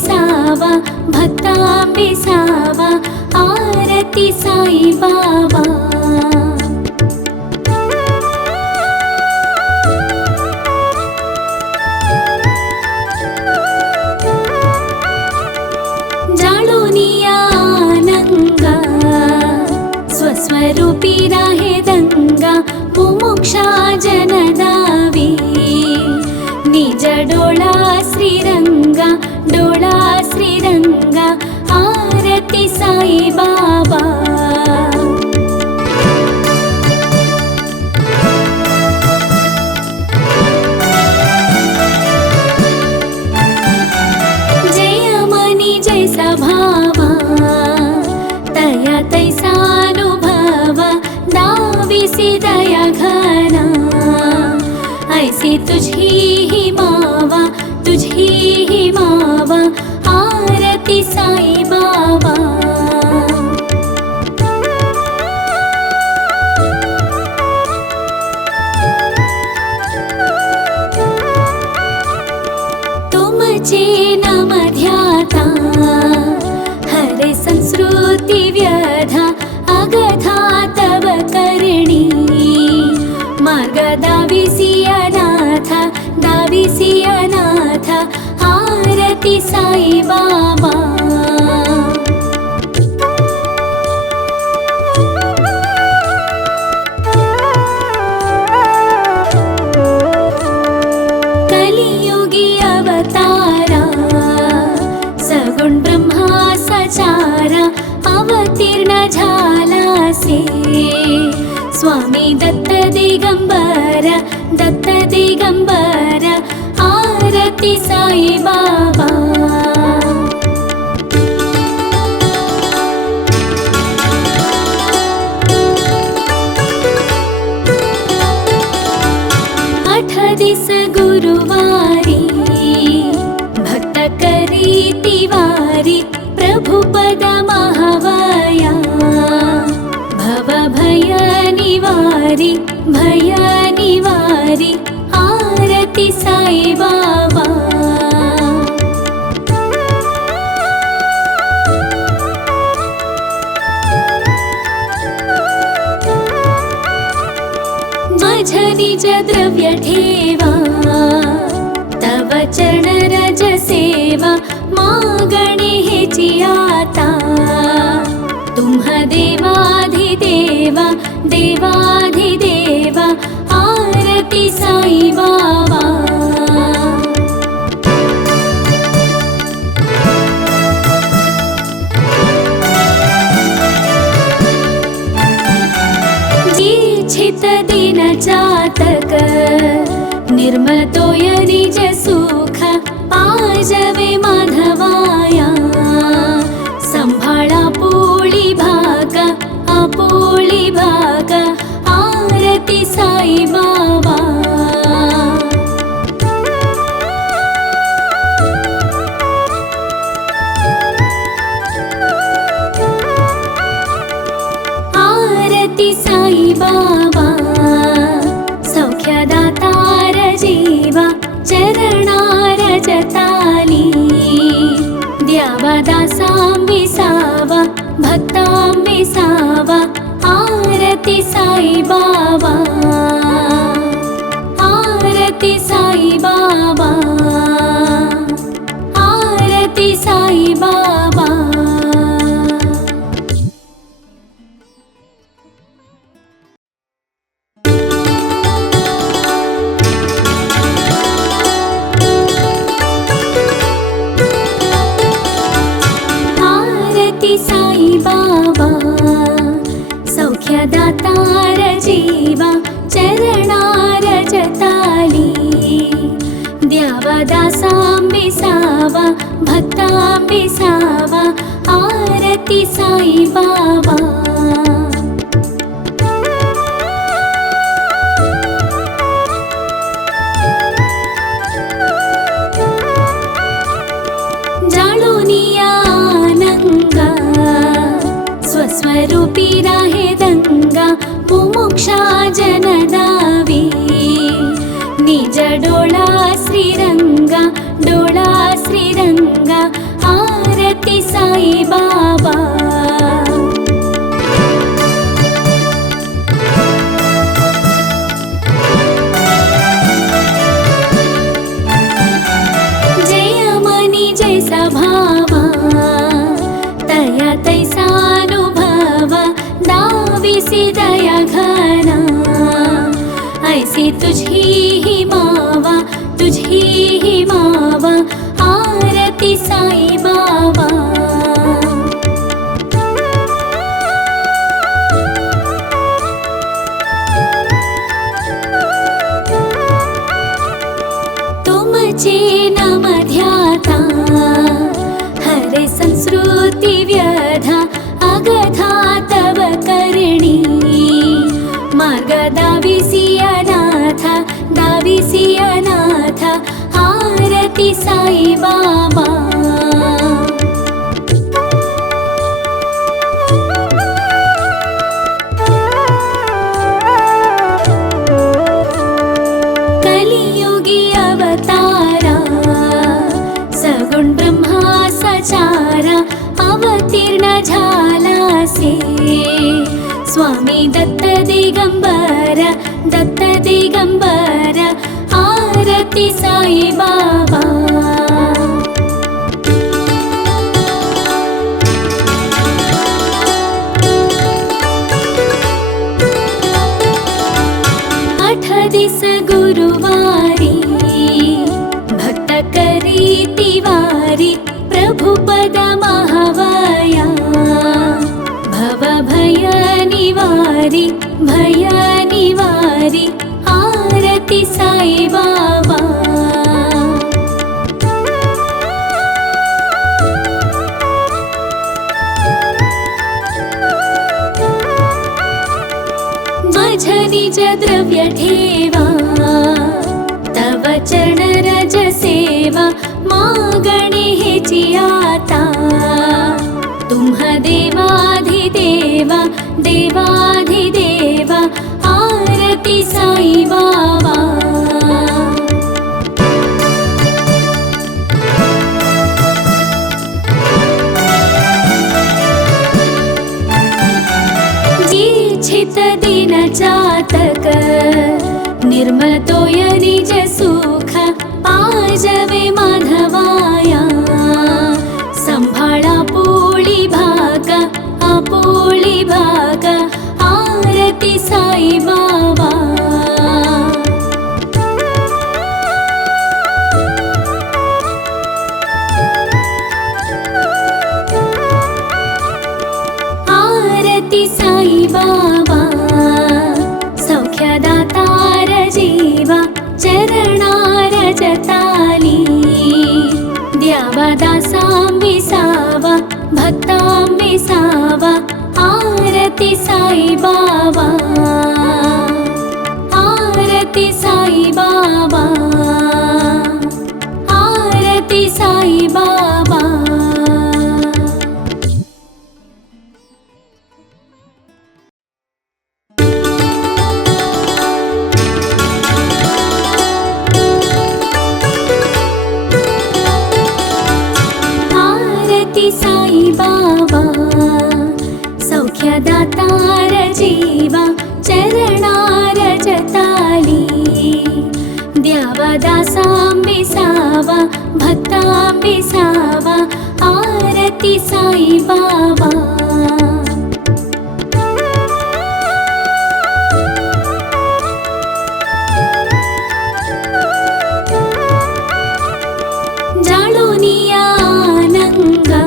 विसावा भक्तां विसावा आरती साई बाबा। जाळुनियानंगा स्वस्वरूपी राहे दंगा मुमुक्षा जनदावी निज डोळा श्रीरंगा आरती साई बाबा। जयमनी जैसा भावा तया तैसानुभवा दाविसी दया घना ऐसी तुझी ही मावा आरती साई बाबा। तुमचे नाम ध्याता हरे संस्कृती व्यधा अगधा तव करणी मार्ग दाविसी अनाथ आरती साई बाबा। कलियुगी अवतारा सगुण ब्रह्मा सचारा अवतीर्ण झालासे स्वामी दत्त दिगंबर आरती साई बाबा। आठ दिस गुरुवारी भक्त करी तिवारी प्रभु पद महावया भव भय निवारी आरती साई बाबा। माझ निज द्रव्य ठेवा तव चरण रज सेवा मागणे हेची आता तुम्ह देवाधिदेवा आरती साई बाबा। जिच्छित दिन जातक निर्मल तोय निज सुख पाजवे माधवाया संभाळा आपोळी भाग आरती साई बाबा। आरती साई बाबा सौख्यदातार जीवा चरणार जताली द्यावा दासां विसावा भक्तां विसावा आरती साई बाबा। आरती साई बाबा आरती साई बाबा। आरती साई बाबा सौख्यदातार जीवा चरणार जताली द्यावा दासां विसावा भक्तां विसावा आरती साई बाबा। जाळुनियानंगा स्वस्वरूपी राहे दंगा मुमुक्षा जनदावी निज डोळा श्रीरंगा ऐसी तुझी मावा, तुझी मावा, आरती साई बाबा। तुमचे नाम ध्याता हरे संस्कृती व्यधा, अगथा तव करणी मार्ग दाविसी अनाथ, दाविसी अनाथ, आरती साई बाबा। कलियुगी अवतारा सगुण ब्रह्मा सचारा, अवतीर्ण झालासे स्वामी दत्त दिगंबर, दत्त दिगंबर, आरती साई बाबा। आठ दिस गुरुवारी भक्त करी तिवारी, प्रभु पद महावया भव भय निवारी, भय निवारी, आरती साई बाबा। माझ निज द्रव्य ठेवा, तव चरण रज सेवा, मागणे हेची आता तुम्हा देवाधिदेवा, देवाधिदेवा, आरती साई बाबा। जिच्छित दिन चातक, निर्मल तोय निज सुख, पाजवे माधवाया संभाळा पोळी भाग, आपोळी भाग, आरती साई बाबा। आरती साई बाबा, सौख्यदातार जीवा, चरणार जताली द्यावा दासां विसावा, भक्तां विसावा, आरती साई बाबा, आरती साई बाबा, आरती साई बाबा। आरती साई बाबा, सौख्यदातार जीवा, चरणार जताली द्यावा दासां विसावा, भक्तां विसावा, आरती साई बाबा। जाळूनिया आनंगा,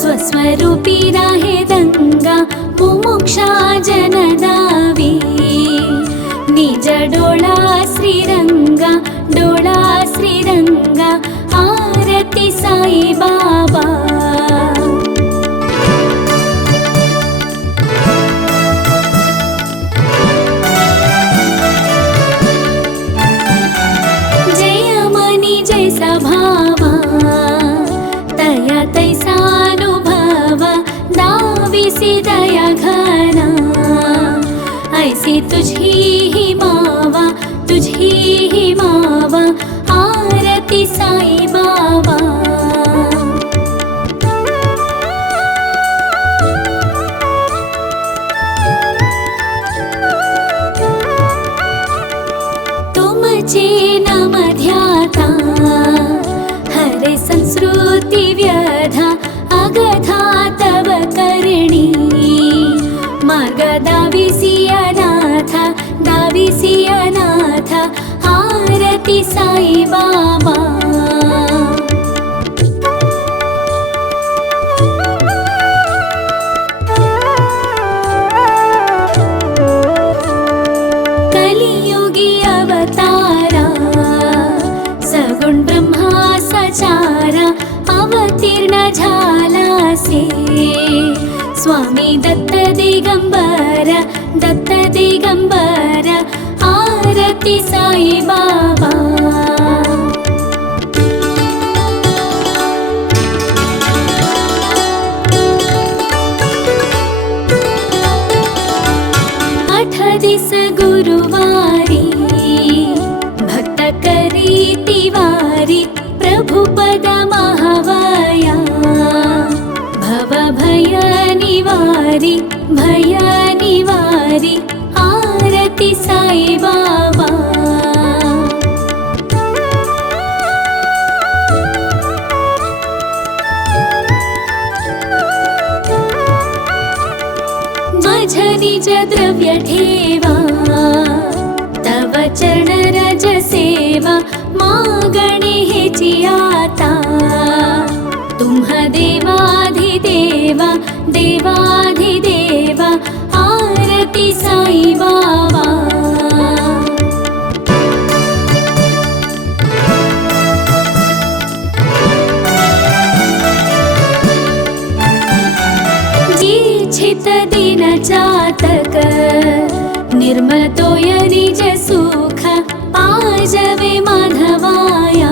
स्वस्वरूपी राहे दंगा, मुमुक्षा जनदावी निज डोळा श्रीरंगा, डोळा श्रीरंगा, आरती साई बाबा। जय मनी जैसा भावा, तया तैसानुभवा, दाविसी दया घना, ऐसी तुझी मावा, तुझी मावा, आरती साई बाबा। तुमचे नाम ध्याता हरे संस्कृती व्यधा, अगथा तव करणी मार्ग दाविसी अनाथ, दाविसी कलियुगी अवतारा सगुण ब्रह्मा सचारा अवतीर्ण झालासे स्वामी दत्त दिगंबर आरती साई बाबा दिस गुरुवारी भक्त करी तिवारी प्रभु पद महावाया भव भय निवारी आरती साई बाबा माझ निज द्रव्य ठेवा तव चरण रज सेवा मागणे हेची आता तुम्हा देवाधिदेवा आरती साई बाबा छित दिन जातक निर्मल तोय निज सुख पाजवे माधवाया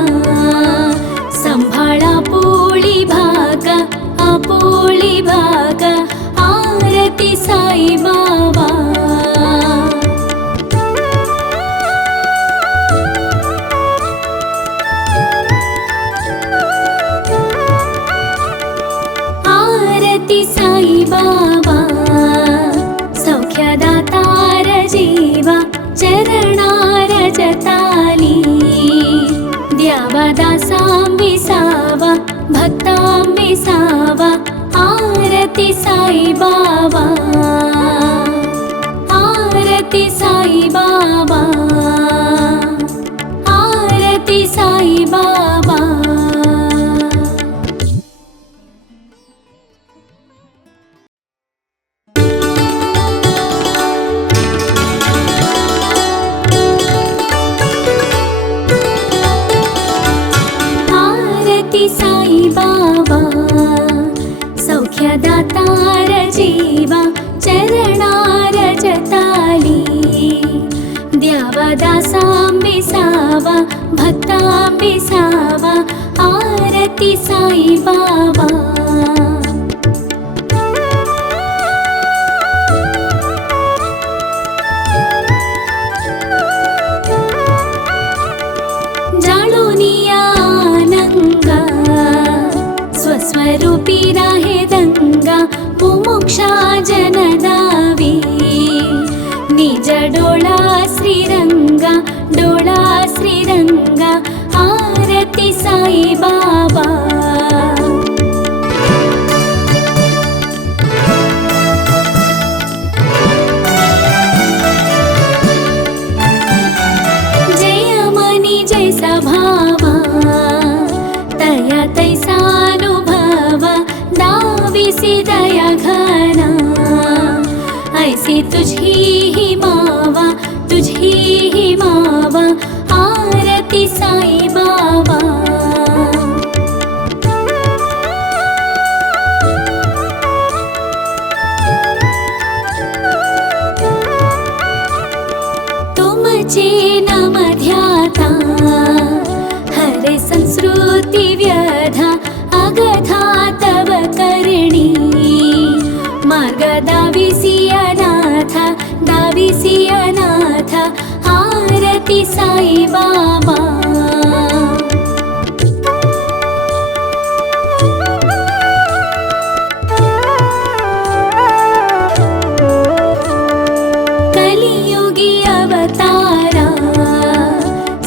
संभाळा आपोळी भाग आरती साई बाबा आरती साई बाबा सौख्यदातार जीवा चरणार जताली द्यावा दासां विसावा भक्तां विसावा आरती साई बाबा आरती साई बाबा आरती साई बाबा साई बाबा सौख्यदातार जीवा चरणार जताली द्यावा दासां विसावा भक्तां विसावा आरती साई बाबा स्वरूपी राहे दंगा मुमुक्षा जनदावी निज डोळा श्रीरंगा आरती साई बाबा जय मनी जैसा भावा तया तैसा दाविसी दया घना ऐसी तुझी ही मावा आरती साई बाबा तुमचे नाम ध्याता हरे संस्कृती व्यधा अगधा तव करणी मार्ग दाविसी अनाथ आरती साई बाबा कलियुगी अवतारा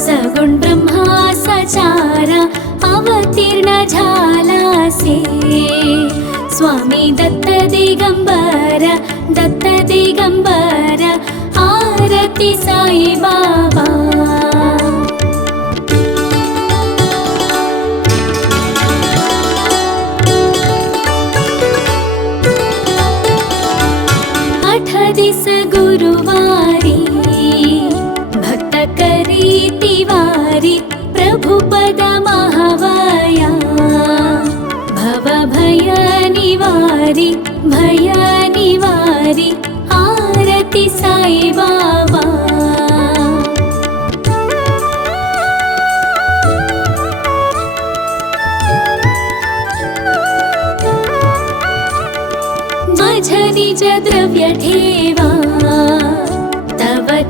सगुण ब्रह्मा सचारा अवतीर्ण झालासे स्वामी दत्त दिगंबर आरती साई बाबा दिस गुरुवारी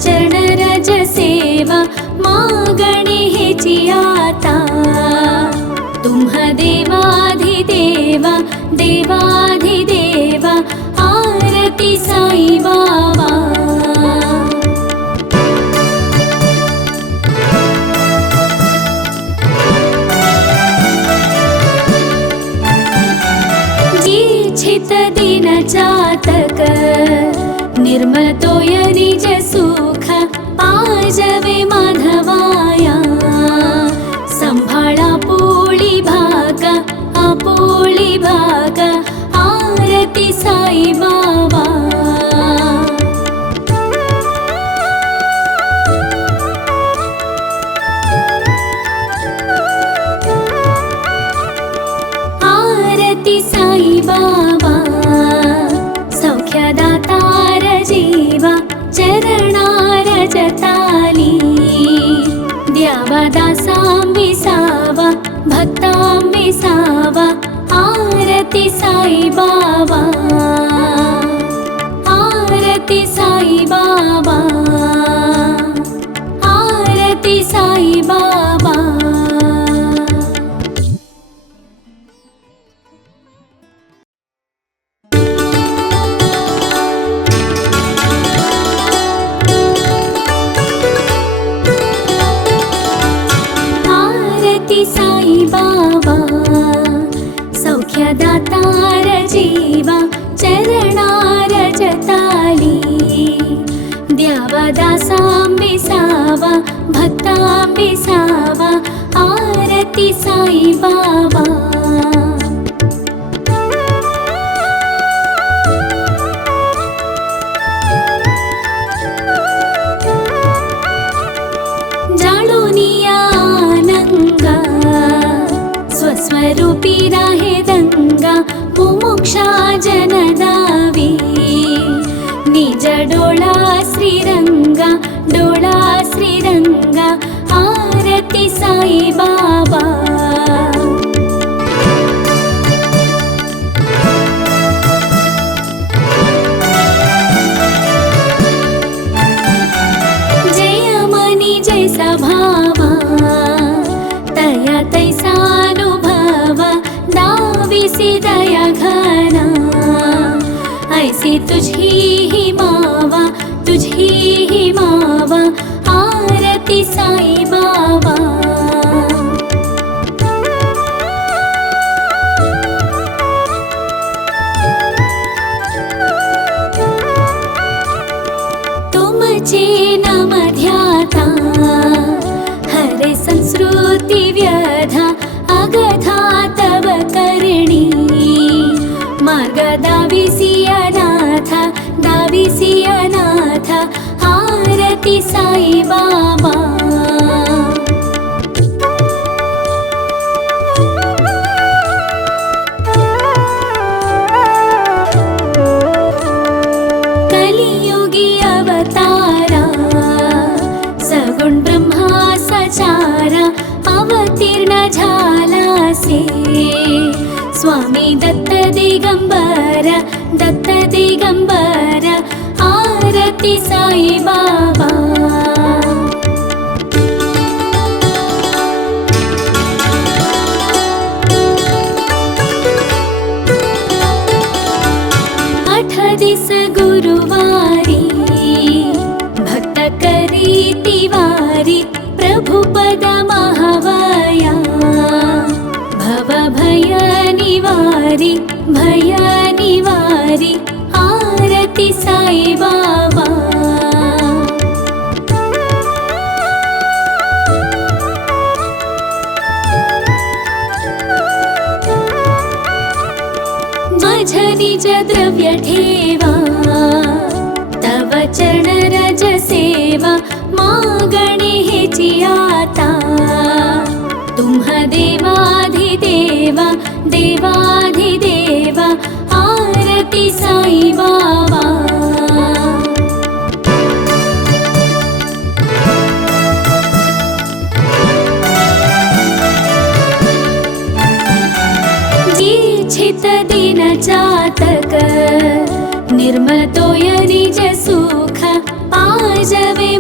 चरण रज सेवा मागणे हेची आता तुम्ह देवाधिदेवा देवाधिदेवा आरती साई बाबा इच्छित दिन जातक निर्मल तोय निज सुख पाजवे माधवाया संभाळा पोळी भाग आरती साई बाबा आरती साई बाबा सौख्यदातार जीवा चरणार जताली द्यावा दासांबिसावा भक्तांबिसावा आरती साई बाबा आरती साई बाबा आरती साई बाबा साई बाबा सौख्यदातार जीवा चरणार जताली द्यावा दासांबिसावा भक्तांबिसावा आरती साई बाबा स्वरूपी राहे दंगा मुमुक्षा जनदावी निज डोळा श्रीरंगा आरती साई बाबा जय मनी जैसा भावा तया तैसा दाविसी दया घना ऐसी तुझी ही मावा आरती साई बाबा तुमचे नाम ध्याता हरे संस्कृती व्यधा अगधा तव करणी मार्ग दाविसी अनाथ आरती साई बाबा कलियुगी अवतारा सगुण ब्रह्मा सचारा अवतीर्ण झालासे स्वामी दत्त दिगंबर आरती साई बाबा आठ दिस गुरुवारी भक्त करी तिवारी प्रभुपद महावया भव भय निवारी आरती साई बाबा माझ निज द्रव्य ठेवा तव चरण रज सेवा मागणे हेची आता तुम्ह देवाधिदेवा देवाधिदेवा आरती साई बाबा इच्छित दिन जातक निर्मल तोय निज सुख पाजवे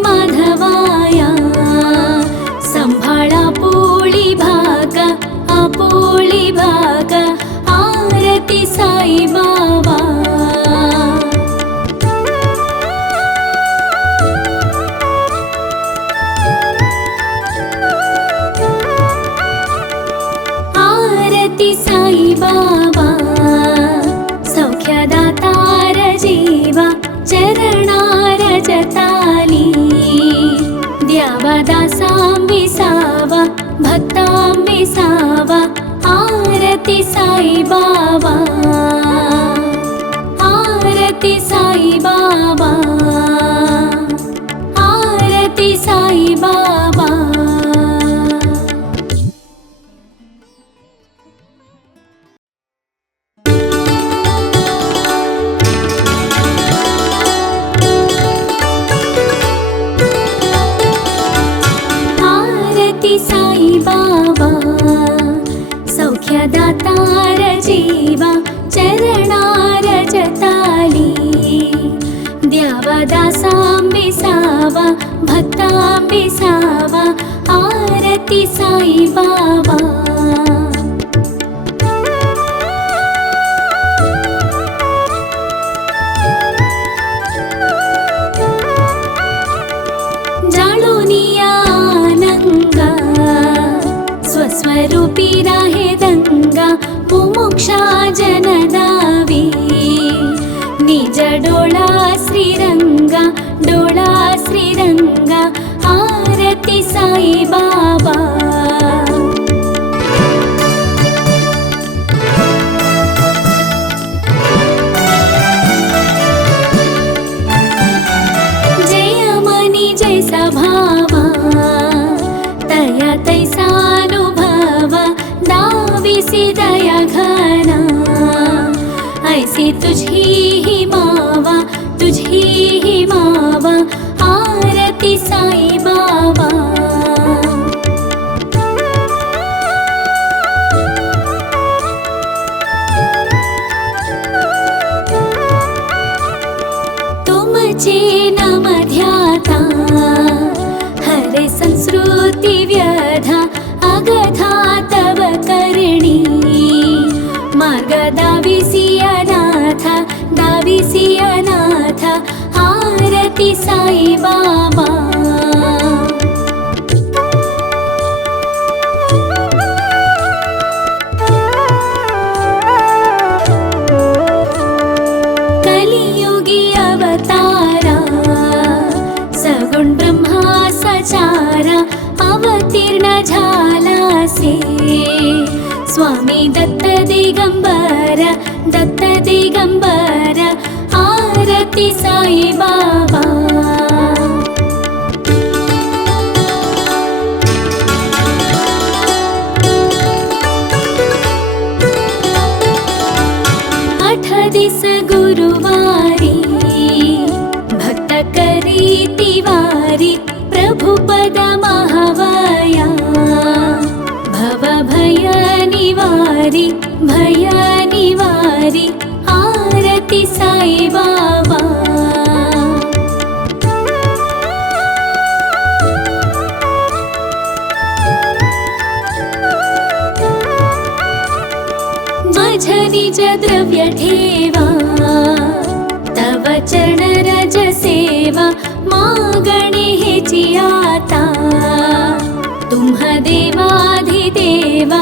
द्यावदासां विसावा भक्तां विसावा आरति साई बाबा आरति साई बाबा आरति साई बाबा आरति साई बाबा सौख्यदातार जीवा चरणारज ताली द्यावदासां विसावा भक्तां विसावा आरति साई बाबा जाळुनिया आनंगा स्वस्वरूपी राहे दंगा मुमुक्षा जनदावी निज डोळा श्रीरंगा आरति साई बाबा जयमनी जैसा भावा तया तैसानुभवा दाविसी दया घना ऐसी तुझी ही मावा आरति साई बाबा तुमचे नाम ध्याता हरे संस्कृती व्यधा अगधा तव करणी मार्ग दाविसी अनाथ आरति साई बाबा कलियुगी अवतारा सगुण ब्रह्मा सचारा अवतीर्ण झालासे स्वामी दत्त दिगंबर आरति साई बाबा आठ दिस गुरुवारी भक्त करी तिवारी प्रभु पद महावया भव भय निवारी आरति साई बाबा माझ निज द्रव्य ठेवा तव चरण रज सेवा मागणे हेची आता तुम्ह देवाधिदेवा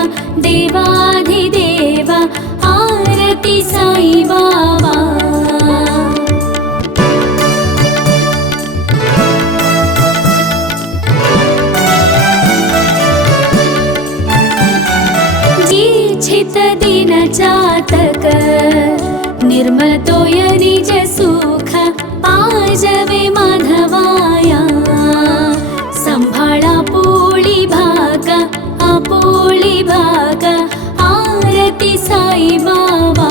आरति साई बाबा छित दिन चातक निर्मल तोय निज सुख पाजवे माधवाया संभाळा पोळी भाग आरति साई बाबा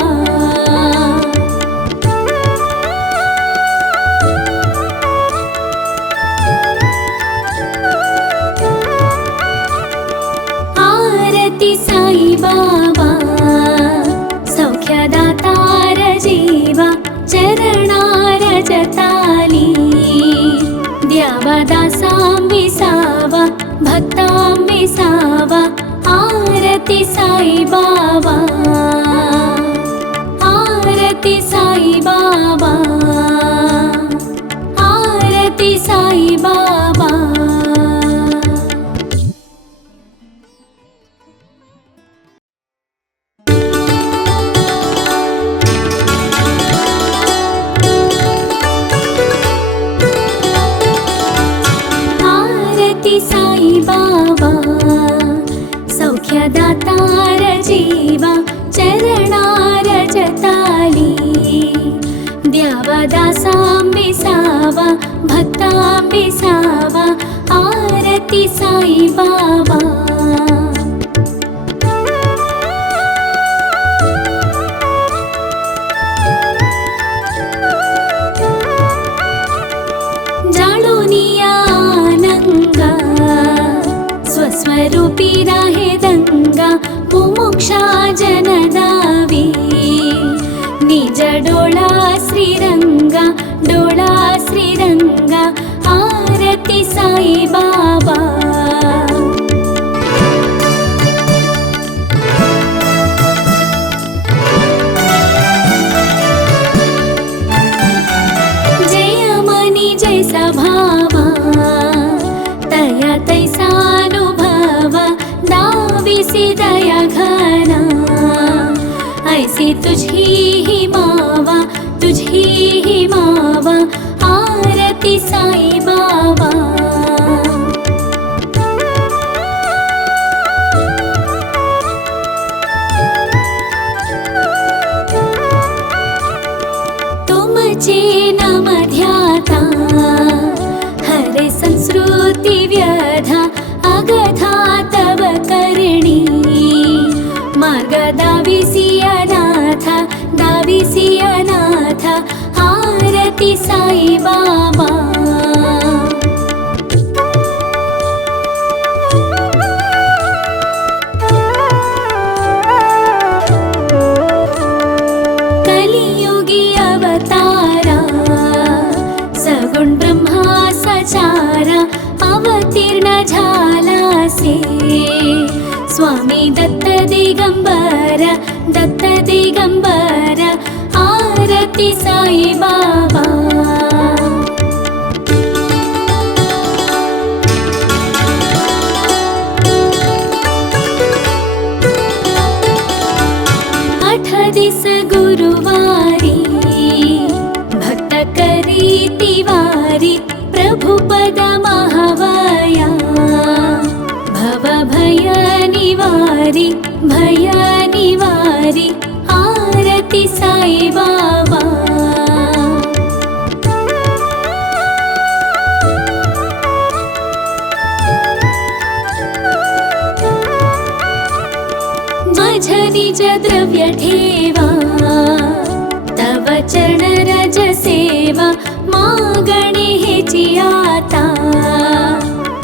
आरति साई बाबा सौख्यदातार जीवा चरणारज ताली द्यावदासां विसावा भक्तां विसावा आरति साई बाबा आरति साई बाबा आरति साई बाबा आरती साई बाबा सौख्यदातार जीवा चरणार जताली द्यावा दासांबी सावा भक्तांबी सावा आरती साई बाबा स्वरूपी राहे दंगा मुमुक्षा जनदावी निज डोळा श्रीरंगा आरती साई बाबा जय मनी जैसा भावा तया तैसा दाविसी दया घना ऐसी तुझी ही मावा आरती साई बाबा तुमचे नाम ध्याता हरे संस्कृती व्यधा अगधा तव करणी मार्ग दाविसी अनाथ आरती साई बाबा कलियुगी अवतारा सगुण ब्रह्मा सचारा अवतीर्ण झालासे स्वामी दत्त दिगंबर आरती साई बाबा आठ दिस गुरुवारी भक्त करी तिवारी प्रभु पद महावया भव भय निवारी आरती साई बाबा माझ निज द्रव्य ठेवा तव चरण रज सेवा मागणे हेची आता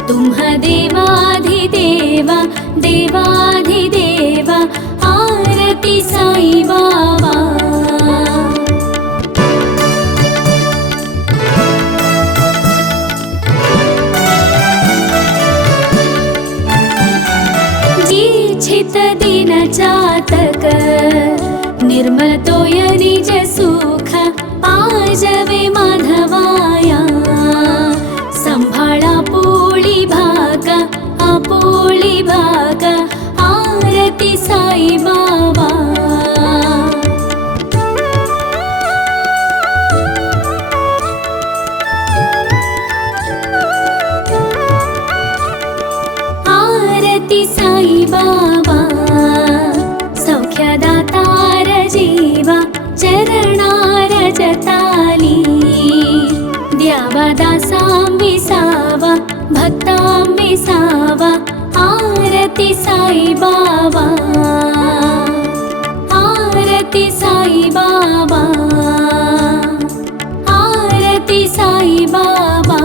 तुम्हा देवाधिदेवा आरती साई बाबा जीच्छित दिन जातक निर्मल तोय निज सुख पाजवे माधवाया संभाळा पोळी भागा आरती साई बाबा आरती साई बाबा सौख्यदातार जीवा चरणार जताली द्यावा दासांबी सावा भक्तांबी सावा आरती साई बाबा आरती साई बाबा आरती साई बाबा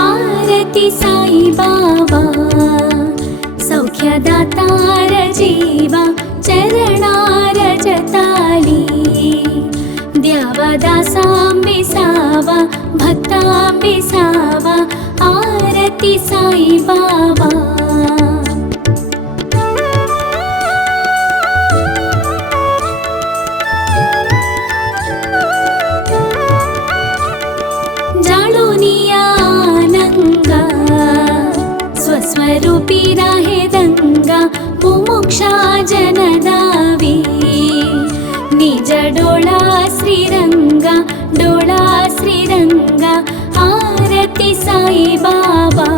आरती साई बाबा सौख्यदातार जीवा चरणार जताली द्यावा दासांबी सावा भक्तांबी सावा आरती साई बाबा स्वस्वरूपी राहे दंगा मुमुक्षा जनदावी निज डोळा श्रीरंगा आरती साई बाबा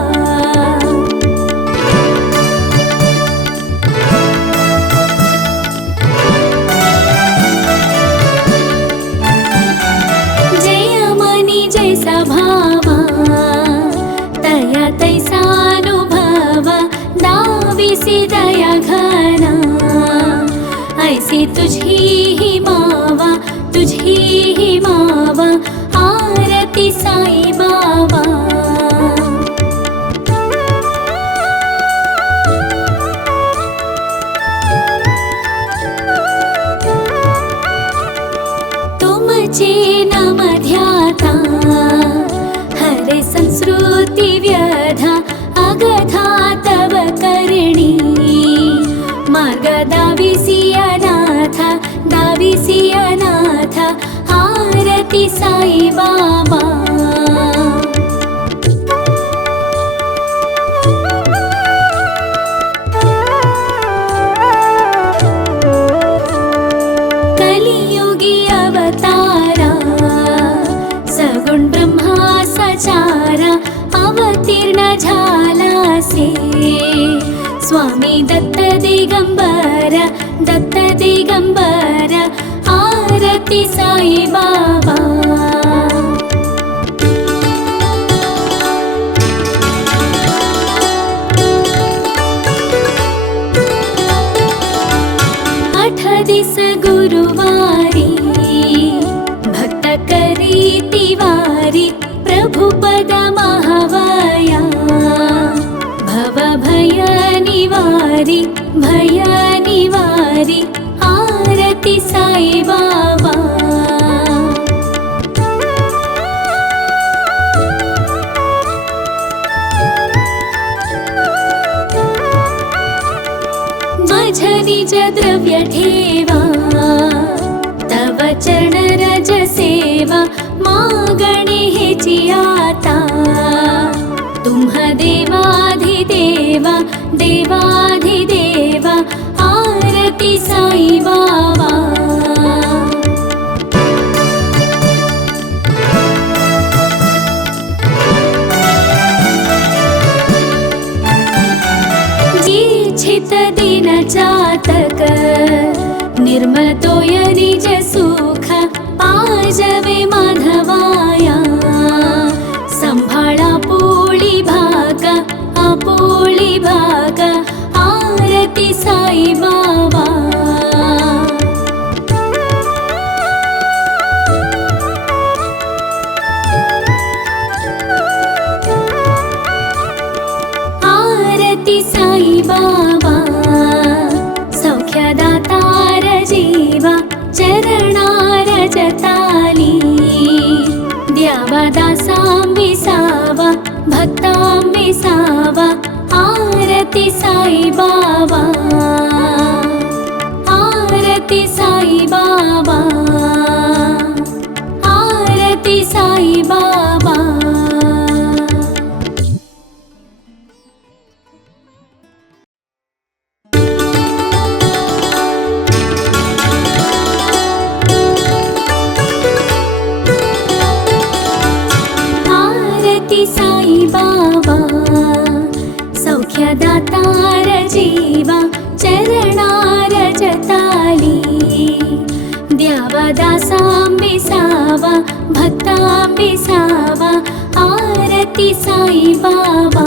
जैसा भावा तया तैसानुभवा दाविसी दया घना ऐसी तुझी ही मावा आरती साई बाबा तुमचे नाम ध्याता हरे संस्कृती व्यधा अगधा तव करणी मार्ग दाविसी अनाथ आरती साई बाबा कलियुगी अवतारा सगुण ब्रह्मा सचारा अवतीर्ण झालासे स्वामी दत्त दिगंबर आरती साई बाबा आठ दिस गुरुवारी भक्त करी तिवारी प्रभु पद महावया भव भय निवारी आरती साई बाबा माझ निज द्रव्य ठेवा तव चरण रज सेवा मागणे हेची आता तुम्ह देवाधिदेवा आरती साई बाबा जीच्छित दिन चातक निर्मल तोय निज सुख पाजवे माधवाया संभाळा पोळी भाग आरती साई बाबा आरती साई बाबा सौख्यदातार जीवा चरणार जताली द्यावा दासांबिसावा भक्तांबिसावा आरती साई बाबा आरती साई बाबा आरती साई बाबा साई बाबा सौख्यदातार जीवा चरणार जताली द्यावा दासांबिसावा भक्तांबिसावा आरती साई बाबा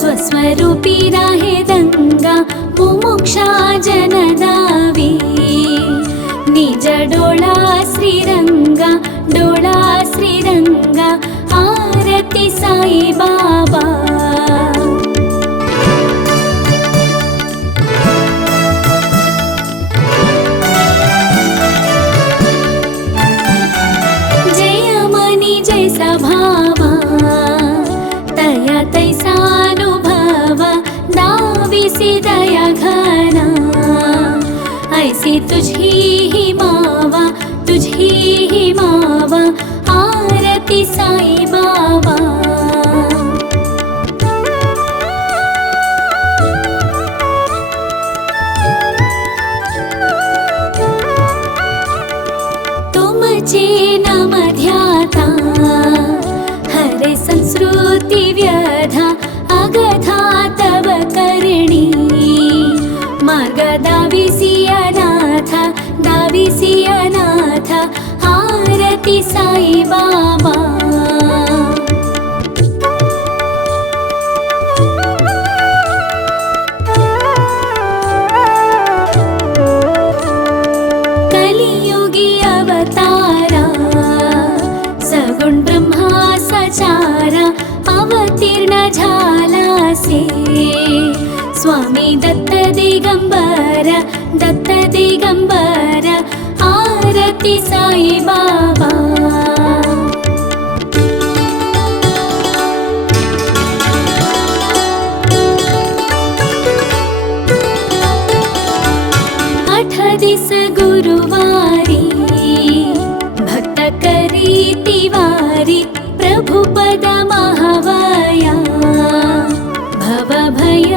स्वस्वरूपी राहे दंगा मुमुक्षा जनदावी निज डोळा श्रीरंगा आरती साई बाबा दाविसी दया घना, ऐसी तुझी मावा, तुझी मावा, आरती साई बाबा। तुमचे नाम ध्याता हरे संस्कृती व्यधा, अगथा तव करणी मार्ग दाविसी अनाथ, दाविसी अनाथ, आरती साई बाबा। कलियुगी अवतारा सगुण ब्रह्मा सचारा, अवतीर्ण झालासे स्वामी दत्त दिगंबर, दत्त दिगंबर, आरती साई बाबा। आठ दिस गुरुवारी भक्त करी तिवारी, प्रभु पद महावया भव भय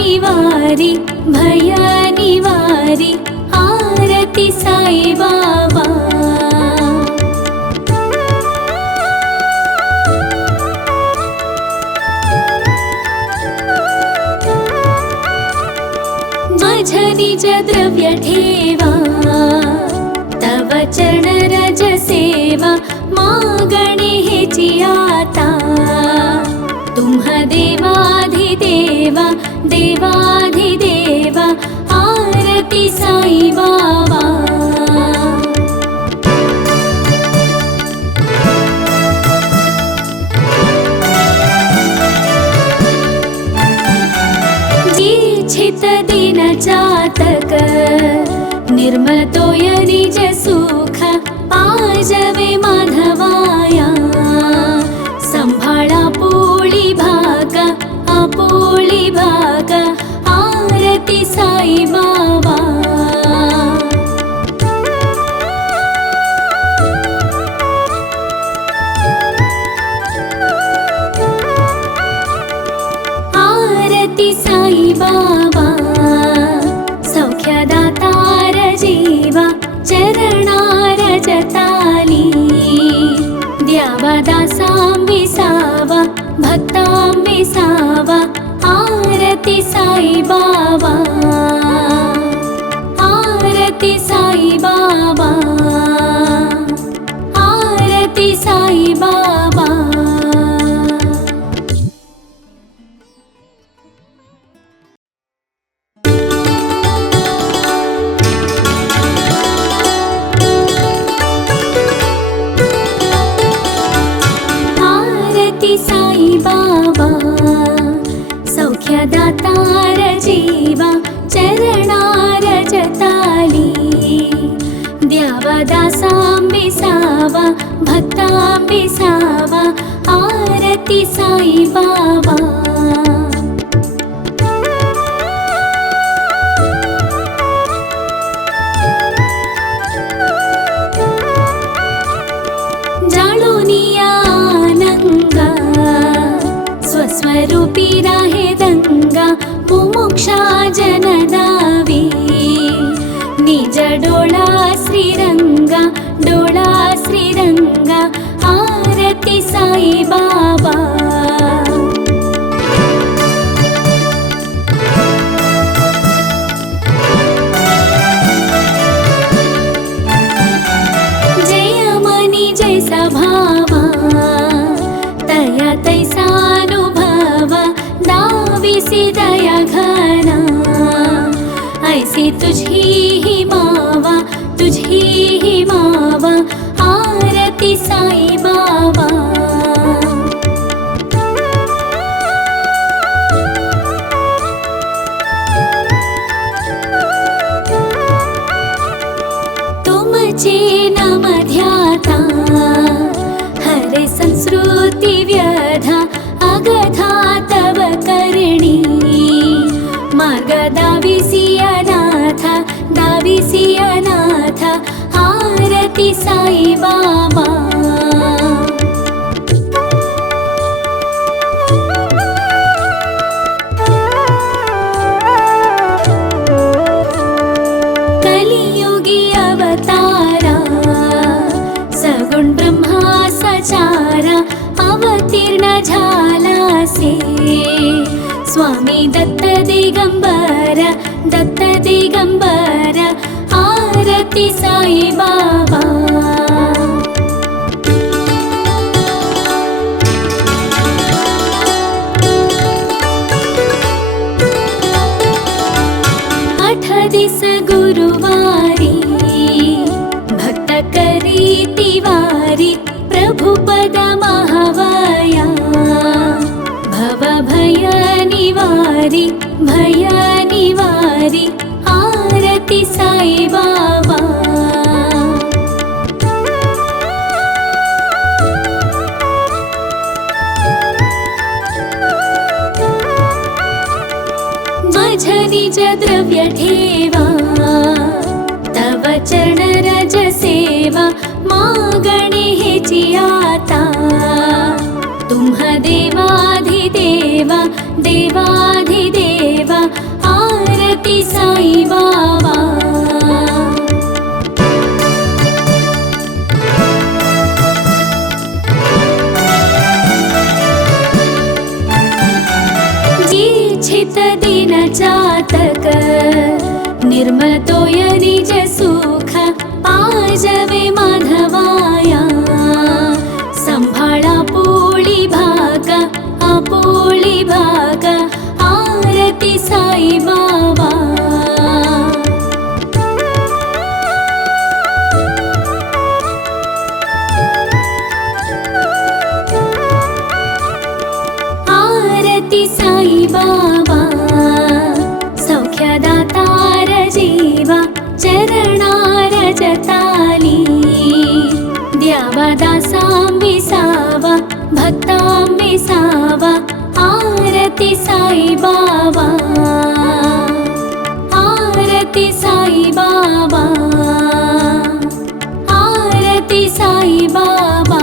निवारी, भय निवारी, आरती साई बाबा। माझ निज द्रव्य ठेवा, तव चरण रज सेवा, मागणे हेची आता, तुम्हा देवाधिदेवा, देवाधिदेवा, आरती साई बाबा। जिच्छित दिन चातक, निर्मल तोय निज सुख, पाजवे माधवाया, संभाळा पोळी भागा, आपोळी भागा, आरती साई बाबा। आरती साई बाबा, सौख्यदातार जीवा, चरणार जताली, द्यावा दासां विसावा, भक्तां विसावा, आरती साई बाबा, आरती साई बाबा, आरती साई बाबा। आरती साई बाबा, सौख्यदातार जीवा, चरणार जताली, द्यावा दासां विसावा, भक्तां विसावा, आरती साई बाबा। जाळुनिया आनंगा, स्वस्वरूपी राहे दंगा, मुमुक्षा जन दावी, निज डोळा श्रीरंगा, डोळा श्रीरंगा, आरती साई बाबा। जय मनी जैसा भावा, तया तैसानुभवा, दाविसी दया घना, ऐसी तुझी मावा, तुझी मावा, आरती साई बाबा। तुमचे नाम ध्याता हरे संस्कृती व्यधा, अगथा तव करणी मार्ग दाविसी अनाथ दाविसी अनाथ आरती साई बाबा कलियुगी अवतारा सगुण ब्रह्मा सचारा अवतीर्ण झाला से स्वामी दत्त दिगंबर आरती साई बाबा आठ दिस गुरुवारी भक्त करी तिवारी प्रभु पद महावया भव भय निवारी आरती साई बाबा माझ निज द्रव्य ठेवा तव चरण रज सेवा मागणे हेची आता तुम्ह देवाधिदेवा देवाधिदेवा आरती साई बाबा जिच्छित दिन जातक निर्मल तोय निज सुख पाजवे माधवाया संभाळा पोळी भाग आरती साई बाबा आरती साई बाबा सौख्यदातार जीवा चरणार जताली द्यावा दासांबिसावा भक्तांबिसावा आरती साई बाबा आरती साई बाबा आरती साई बाबा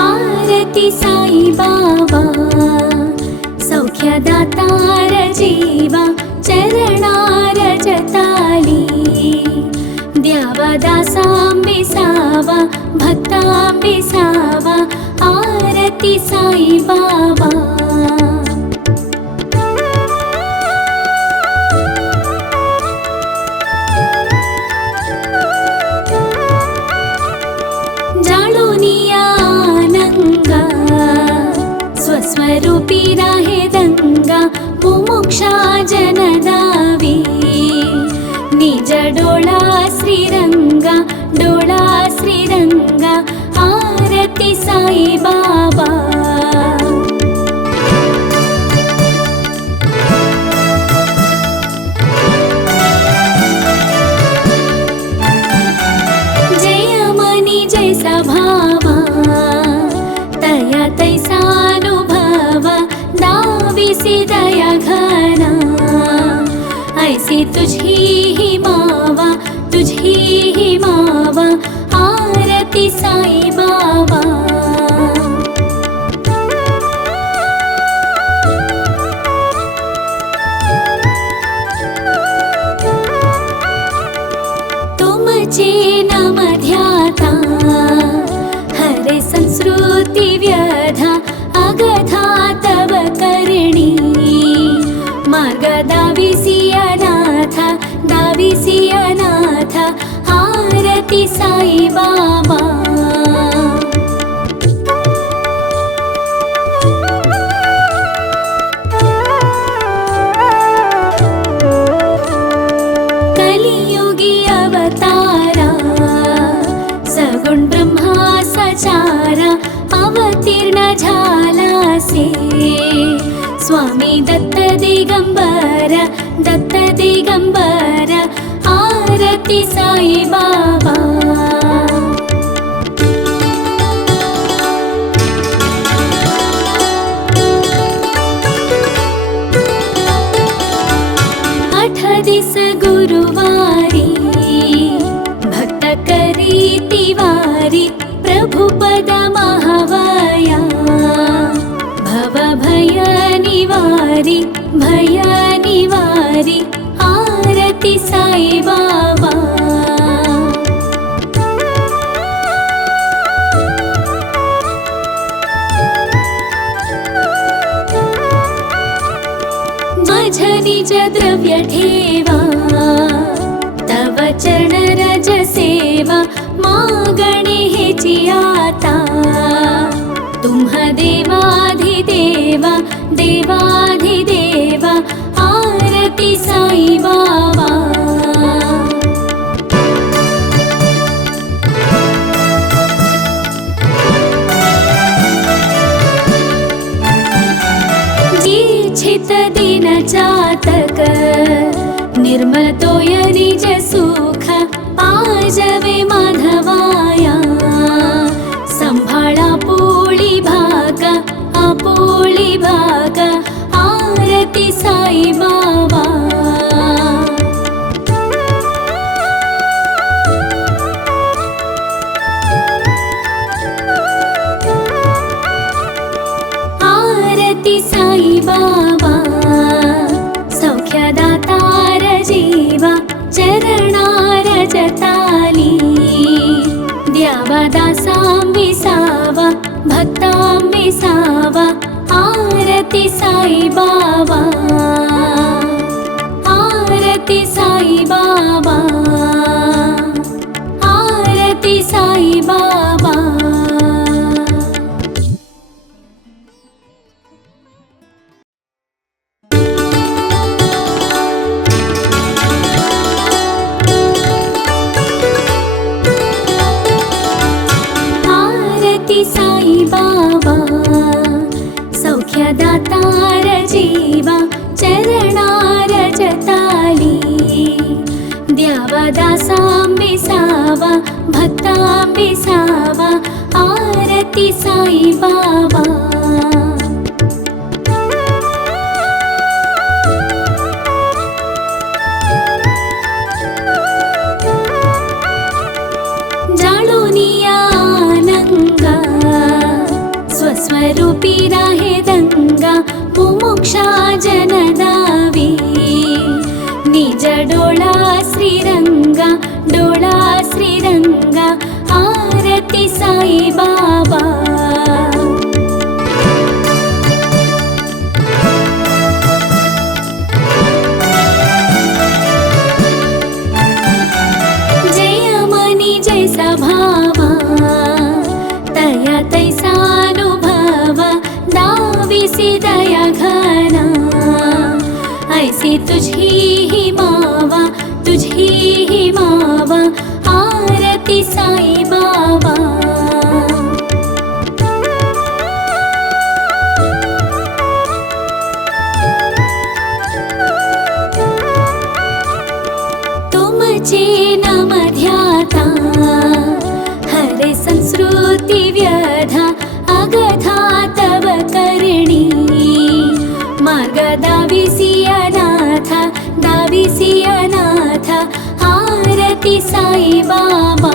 आरती साई बाबा सौख्यदातार जीवा चरणार जताली द्यावा दासांबिसावा भक्तांबिसावा आरती साई बाबा स्वस्वरूपी राहे दंगा मुमुक्षा जनदावी निज डोळा श्रीरंगा आरती साई बाबा जय मनी जैसा भावा तया तैसानुभवा दाविसी दया घना ऐसी तुझी ही मावा आरती साई बाबा तुमचे नाम ध्याता हरे संस्कृती व्यधा अगधा तव करणी मार्ग दाविसी अनाथ आरती साई बाबा कलियुगी अवतारा सगुण ब्रह्मा सचारा अवतीर्ण झाला से स्वामी दत्त दिगंबर आरती साई बाबा। दिस गुरुवारी भक्त करी तिवारी प्रभु पद महावाया भव भय निवारी आरती साई बाबा। माझ निज द्रव्य ठेवा तव चरण रज सेवा मागणे हेची आता तुम्हा देवाधिदेवा देवाधिदेवा आरती साई बाबा। छित दिन जातक निर्मल तोय निज सुख पाजवे माधवाया संभाळा पोळी भाग आरती साई बाबा। आरती साई बाबा सौख्यदातार जीवा चरणार जताली द्यावा दासां विसावा भक्तां विसावा आरती साई बाबा। आरती साई बाबा आरती साई बाबा। साई बाबा सौख्यदातार जीवा चरणार जताली द्यावा दासां विसावा भक्तां विसावा आरती साई बाबा। स्वस्वरूपी राहे दंगा मुमुक्षा जनदावी निज डोळा श्रीरंगा आरती साई बाबा। जय मनी जैसा भावा तया तैसानुभवा दाविसी दया घना ऐसी तुझी ही मावा आरती साई बाबा। तुमचे नाम ध्याता हरे संस्कृती व्यधा अगधा तव करणी मार्ग दाविसी अनाथ आरती साई बाबा।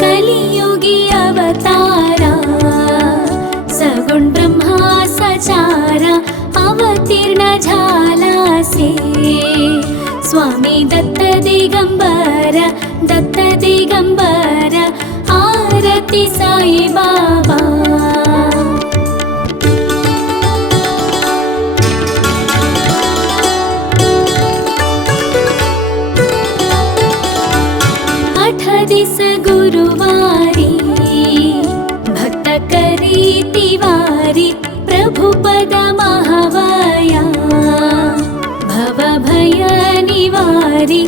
कलियुगी अवतारा सगुण ब्रह्मा सचारा अवतीर्ण झालासे स्वामी दत्त दिगंबर आरती साई बाबा। दिस गुरुवारी भक्त करी तिवारी प्रभु पद महावाया भव भय निवारी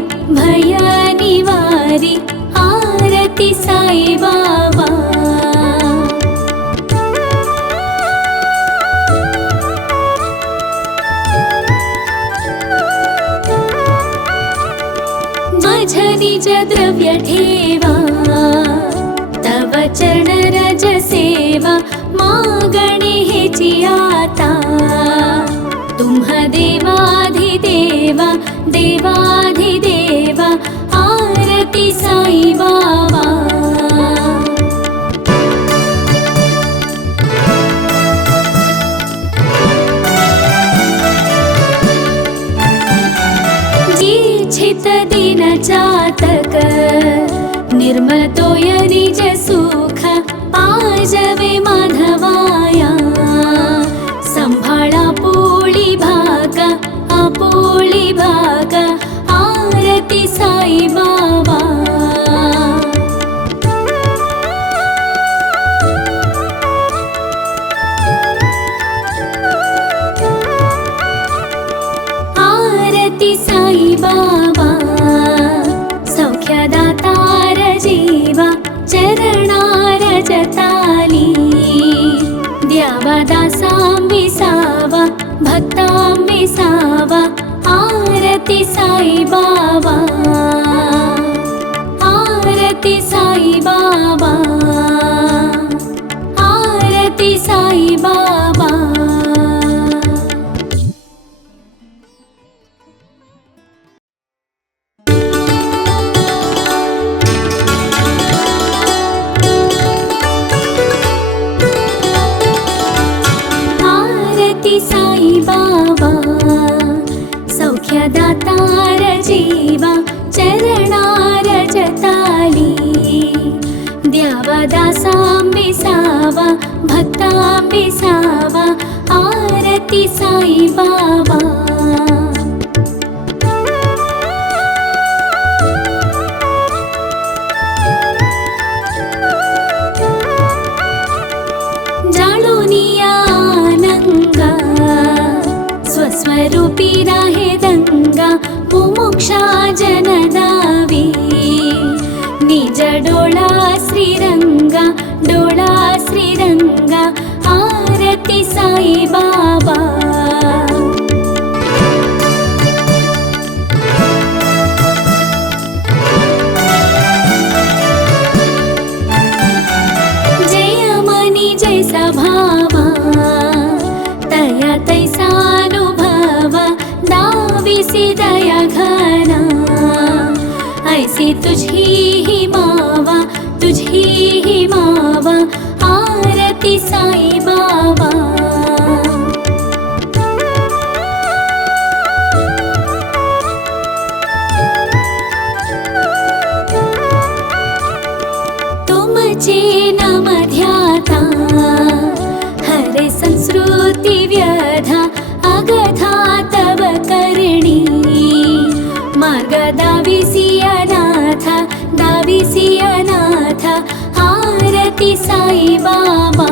आरती साई द्रव्य ठेवा तव चरण रज सेवा मागणे हेची आता तुम्ह देवाधिदेवा देवाधिदेवा आरती साई बाबा जिच्छित दिन चातक निर्मल तोय निज सुख पाजवे माधवाया संभाळा पोळी भागा आपोळी भागा आरती साई बाबा आरती साई बाबा सौख्यदातार जीवा चरणार जताली द्यावा दासां विसावा भक्तां विसावा आरती साई बाबा आरती साई बाबा आरती साई बाबा साई बाबा सौख्यदातार जीवा चरणार जताली द्यावा दासां विसावा भक्तां विसावा आरती साई बाबा स्वस्वरूपी राहे दंगा मुमुक्षा जनदावी निज डोळा श्रीरंगा आरती साई बाबा जय मनी जैसा भावा तया तैसानुभवा दाविसी दया घना ऐसी तुझी ही मावा आरती साई बाबा तुमचे नाम ध्याता हरे संस्कृती व्यधा अगधा तव करणी मार्ग दाविसी अनाथ आरती साई बाबा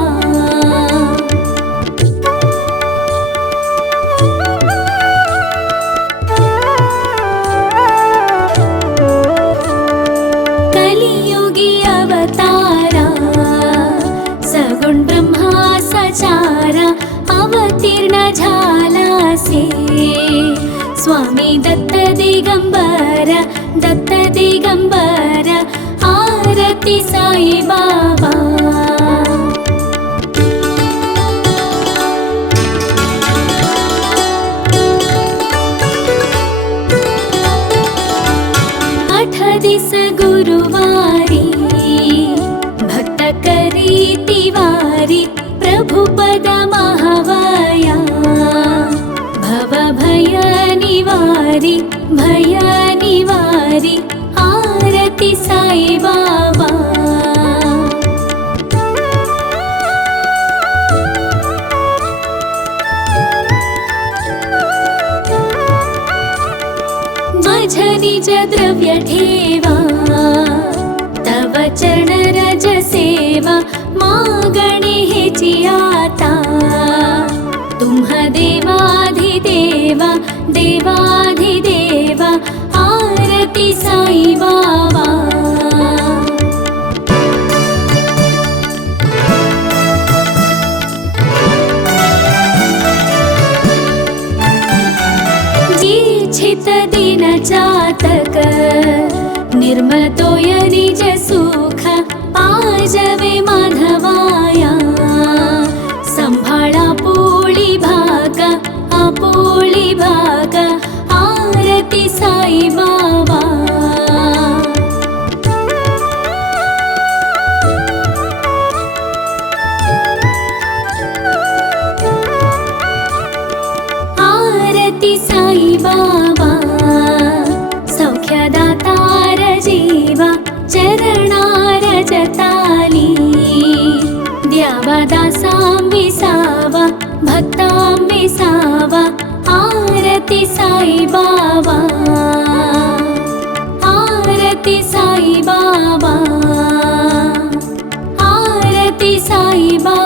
कलियुगी अवतारा सगुण ब्रह्मा सचारा अवतीर्ण झालासे स्वामी दत्त दिगंबर आरती साई बाबा आठ दिस गुरुवारी भक्त करी तिवारी प्रभुपद महावया भव भय निवारी आरती साई बाबा माझ निज द्रव्य ठेवा तव चरण रज सेवा मागणे हेची आता तुम्ह देवाधिदेवा देवाधिदेवा आरती साई बाबा जिच्छित दिन चातक निर्मलतोय निज सुख पाजवे माधवाया संभाळा पोळी भागा आपोळी भागा आरती साई बाबा आरती साई बाबा सौख्यदातार जीवा चरणार जताली द्यावा दासां विसावा भक्तां विसावा आरती साई बाबा आरती साई बाबा आरती साई बाबा